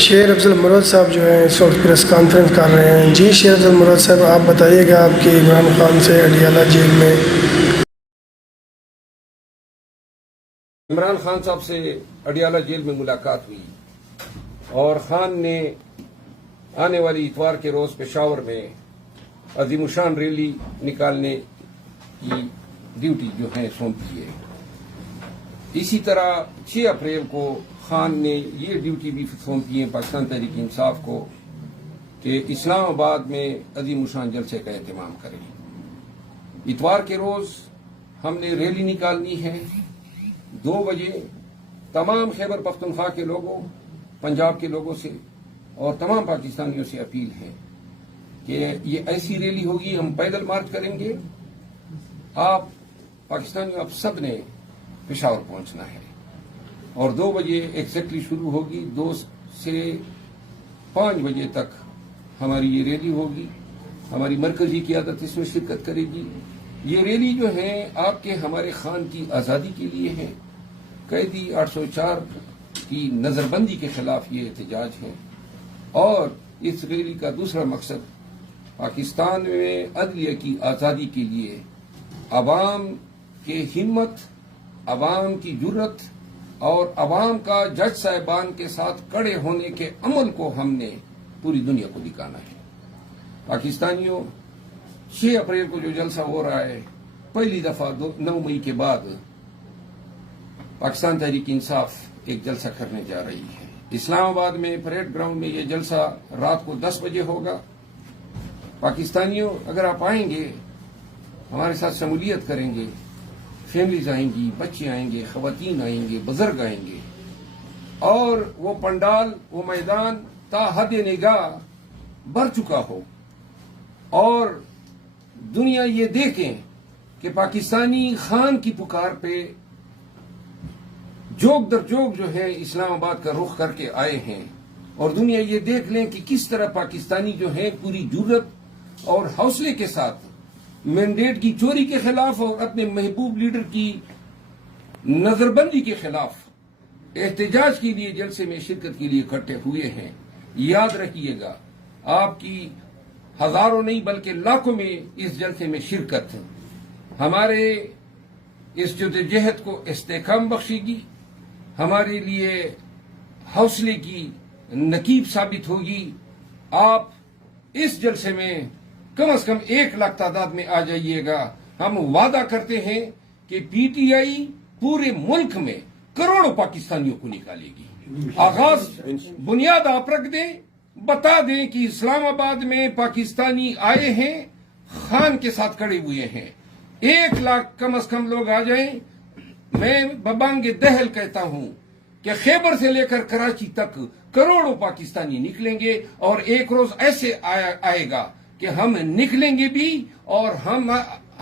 شیر افضل مراد صاحب جو ہیں اس وقت پریس کانفرنس کر رہے ہیں. جی شیر افضل مراد صاحب، آپ بتائیے گا آپ کی عمران خان سے اڈیالہ جیل میں. عمران خان صاحب سے اڈیالہ جیل میں ملاقات ہوئی اور خان نے آنے والی اتوار کے روز پشاور میں عظیم الشان ریلی نکالنے کی ڈیوٹی جو ہے سونپی ہے. اسی طرح 6 اپریل کو خان نے یہ ڈیوٹی بھی سونپی ہے پاکستان تحریک انصاف کو کہ اسلام آباد میں عظیم الشان جلسے کا اہتمام کریں. اتوار کے روز ہم نے ریلی نکالنی ہے 2 بجے. تمام خیبر پختونخوا کے لوگوں، پنجاب کے لوگوں سے اور تمام پاکستانیوں سے اپیل ہے کہ یہ ایسی ریلی ہوگی، ہم پیدل مارچ کریں گے. آپ پاکستانیوں آپ سب نے پشاور پہنچنا ہے اور 2 بجے ایگزیکٹلی شروع ہوگی. 2 سے 5 بجے تک ہماری یہ ریلی ہوگی. ہماری مرکزی قیادت اس میں شرکت کرے گی. یہ ریلی جو ہے آپ کے ہمارے خان کی آزادی کے لیے ہے. قیدی 804 کی نظر بندی کے خلاف یہ احتجاج ہے اور اس ریلی کا دوسرا مقصد پاکستان میں عدلیہ کی آزادی کے لیے عوام کے ہمت، عوام کی جرت اور عوام کا جج صاحبان کے ساتھ کڑے ہونے کے عمل کو ہم نے پوری دنیا کو دکھانا ہے. پاکستانیوں 6 اپریل کو جو جلسہ ہو رہا ہے، پہلی دفعہ 9 مئی کے بعد پاکستان تحریک انصاف ایک جلسہ کرنے جا رہی ہے. اسلام آباد میں پریڈ گراؤنڈ میں یہ جلسہ رات کو 10 بجے ہوگا. پاکستانیوں اگر آپ آئیں گے، ہمارے ساتھ شمولیت کریں گے، فیملیز آئیں گی، بچے آئیں گے، خواتین آئیں گے، بزرگ آئیں گے اور وہ پنڈال، وہ میدان تا حد نگاہ بھر چکا ہو اور دنیا یہ دیکھیں کہ پاکستانی خان کی پکار پہ جوگ در جوگ جو ہے اسلام آباد کا رخ کر کے آئے ہیں اور دنیا یہ دیکھ لیں کہ کس طرح پاکستانی جو ہے پوری جرت اور حوصلے کے ساتھ مینڈیٹ کی چوری کے خلاف اور اپنے محبوب لیڈر کی نظر بندی کے خلاف احتجاج کے لیے جلسے میں شرکت کے لیے اکٹھے ہوئے ہیں. یاد رکھیے گا، آپ کی ہزاروں نہیں بلکہ لاکھوں میں اس جلسے میں شرکت ہمارے اس جدوجہد کو استحکام بخشے گی، ہمارے لیے حوصلے کی نقیب ثابت ہوگی. آپ اس جلسے میں کم از کم 1 لاکھ تعداد میں آ جائیے گا. ہم وعدہ کرتے ہیں کہ پی ٹی آئی پورے ملک میں کروڑوں پاکستانیوں کو نکالے گی. آغاز بنیاد آپ رکھ دیں، بتا دیں کہ اسلام آباد میں پاکستانی آئے ہیں، خان کے ساتھ کھڑے ہوئے ہیں. 1 لاکھ کم از کم لوگ آ جائیں. میں ببانگ دہل کہتا ہوں کہ خیبر سے لے کر کراچی تک کروڑوں پاکستانی نکلیں گے اور ایک روز ایسے آئے گا کہ ہم نکلیں گے بھی اور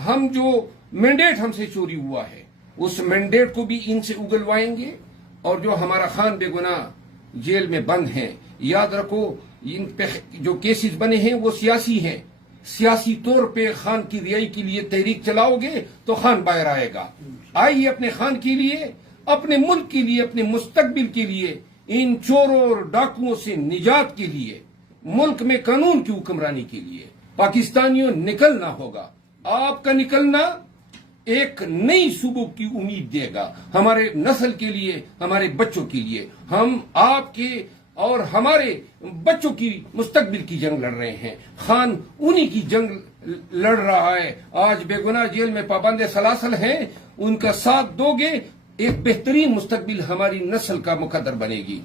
ہم جو مینڈیٹ ہم سے چوری ہوا ہے اس مینڈیٹ کو بھی ان سے اگلوائیں گے. اور جو ہمارا خان بے گناہ جیل میں بند ہیں، یاد رکھو ان پہ جو کیسز بنے ہیں وہ سیاسی ہیں. سیاسی طور پہ خان کی رہائی کے لیے تحریک چلاؤ گے تو خان باہر آئے گا. آئیے اپنے خان کے لیے، اپنے ملک کے لیے، اپنے مستقبل کے لیے، ان چوروں اور ڈاکوؤں سے نجات کے لیے، ملک میں قانون کی حکمرانی کے لیے پاکستانیوں نکلنا ہوگا. آپ کا نکلنا ایک نئی صبح کی امید دے گا ہمارے نسل کے لیے، ہمارے بچوں کے لیے. ہم آپ کے اور ہمارے بچوں کی مستقبل کی جنگ لڑ رہے ہیں. خان انہی کی جنگ لڑ رہا ہے. آج بے گناہ جیل میں پابند سلاسل ہیں، ان کا ساتھ دو گے، ایک بہترین مستقبل ہماری نسل کا مقدر بنے گی.